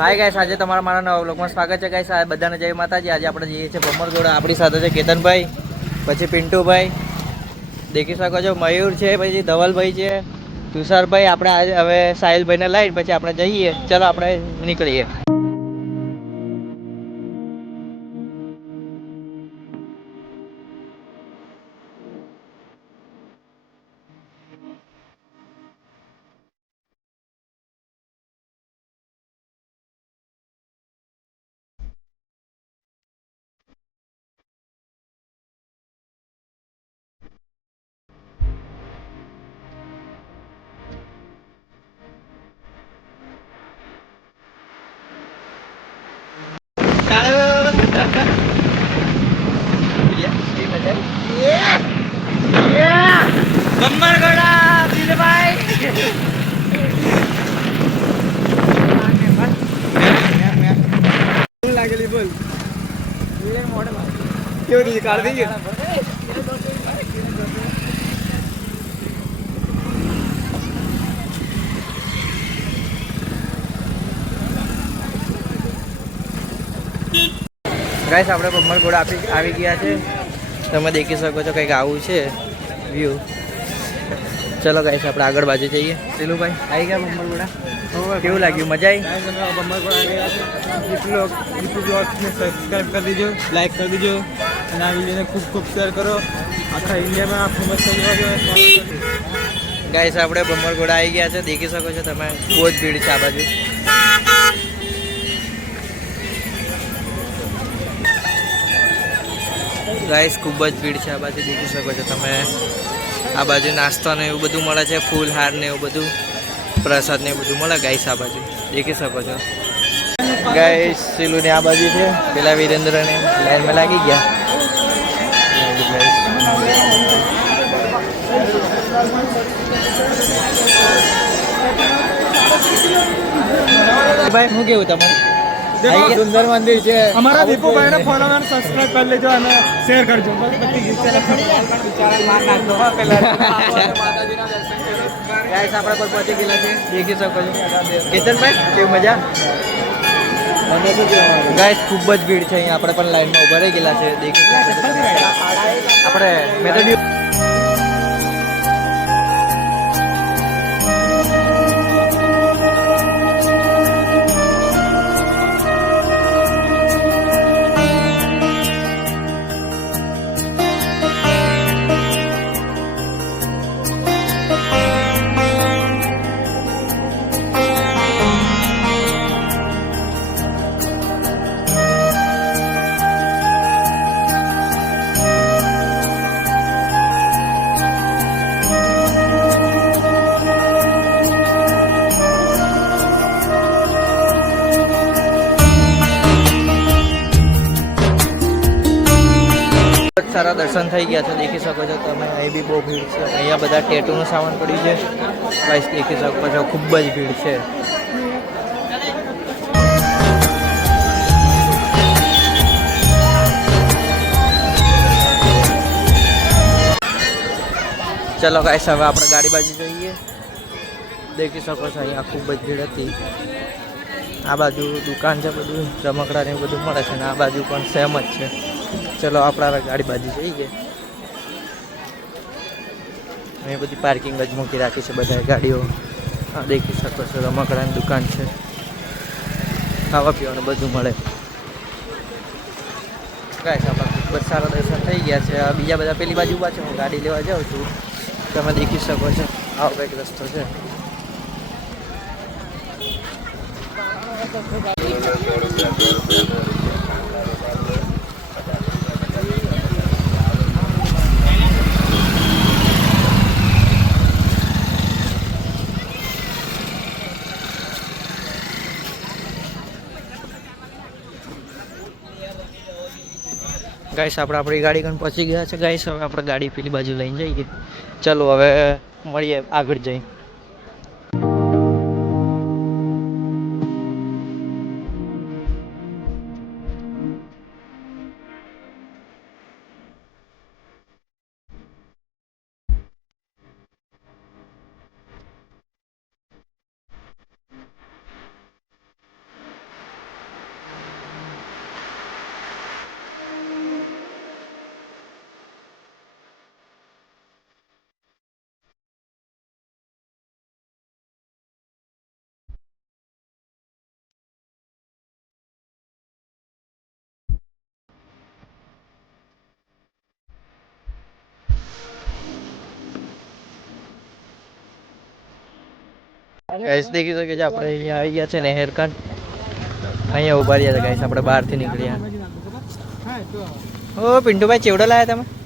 Hi guys, આજે તમારા મારા નવા વ્લોગમાં સ્વાગત છે ગાઈસ. આ બધાને જય માતાજી. આજે આપણે જઈએ છીએ ભમરગોડા. આપણી સાથે છે કેતનભાઈ, પછી પિન્ટુભાઈ, દેખી શકો છો મયુર છે, પછી ધવલભાઈ છે, તુષારભાઈ. આપણે આજે હવે સાહિલભાઈને લઈને પછી આપણે જઈએ. ચલો આપણે નીકળીએ. ભમરગોડા દિલભાઈ લાગેલી બોલ કેવું રીતે કાઢ દઈએ. ગાઈસ, આપણે ભમરગોડા આવી ગયા છે. તમે દેખી શકો છો કંઈક આવું છે વ્યૂ. ચલો ગાઈસ, આપણે આગળ બાજુ જઈએ. દિલુભાઈ આવી ગયા ભમરગોડા? કેવું લાગ્યું? મજા આવી? સબસ્ક્રાઈબ કરી દીજો, લાઈક કરી દીજો અને આ વિડીયોને ખૂબ ખૂબ શેર કરો. આખા ઇન્ડિયામાં ફેમસ થઈ જવા. ગાઈસ, આપણે ભમરગોડા આવી ગયા છે. દેખી શકો છો તમે, બહુ જ ભીડ છે આ બાજુ. ગાઈસ, ખૂબ જ ભીડ છે આ બાજુ. દેખી શકો છો તમે, આ બાજુ નાસ્તો ને એવું બધું મળે છે, ફૂલ હાર ને એવું બધું, પ્રસાદ ને એવું બધું મળે ગાઈસ આ બાજુ. દેખી શકો છો ગાઈસ. સિલું ને આ બાજુ છે, પેલા વિરેન્દ્ર ને લાઈનમાં લાગી ગયા. ભાઈ, શું કેવું તમારું? સુંદર મંદિર છે. અમારા દીપુભાઈ ને ફોલો અને સબસ્ક્રાઇબ કરી લેજો અને શેર કરજો. ગાઈસ, આપણે પર પહોંચી ગયેલા છે. દેખી શકો છો કેતનભાઈ, કેવી મજા? ગાઈસ, ખૂબ જ ભીડ છે અહીંયા. આપણે પણ લાઈનમાં ઉભા રહી ગયેલા છે. દેખી શકો છો આપણે મેં સારા દર્શન થઈ ગયા છે. દેખી શકો છો તમે, અહીં બી બહુ ભીડ છે. અહીંયા બધા ટેટુનું સામાન પડ્યું છે. ગાઈસ, દેખી શકો છો ખૂબ જ ભીડ છે. ચલો ગાઈસ, હવે આપણે ગાડી બાજુ જઈએ. દેખી શકો છો અહીંયા ખૂબ જ ભીડ હતી. આ બાજુ દુકાન છે, બધું રમકડા ને બધું મળે છે, ને આ બાજુ પણ સેમ જ છે. ચલો આપણા ગાડી બાજુ જઈએ. અહીં બધી પાર્કિંગ જ મૂકી રાખી છે બધા ગાડીઓ. દેખી શકો છો રમકડાની દુકાન છે, ખાવા પીવાનું બધું મળે. ગાઈસ, આપણા ખૂબ જ સારા દર્શન થઈ ગયા છે. બીજા બધા પેલી બાજુ ઊભા છે. હું ગાડી લેવા જાઉં છું. તમે દેખી શકો છો આવો કંઈક રસ્તો છે. ગાઈસ, આપણે આપણી ગાડી પણ પહોંચી ગયા છે. ગાઈસ, હવે આપણે ગાડી પેલી બાજુ લઈને જઈએ. ચલો હવે મળીએ આગળ જઈ. ગાઈસ દેખી શકે છે આપણે અહીંયા આવી ગયા છે નહેરકાંઠ અહીંયા ઉભા રહ્યા છે ગાઈસ આપણે બહારથી નીકળ્યા ઓ પિન્ટુભાઈ ચેવડો લાયા તમે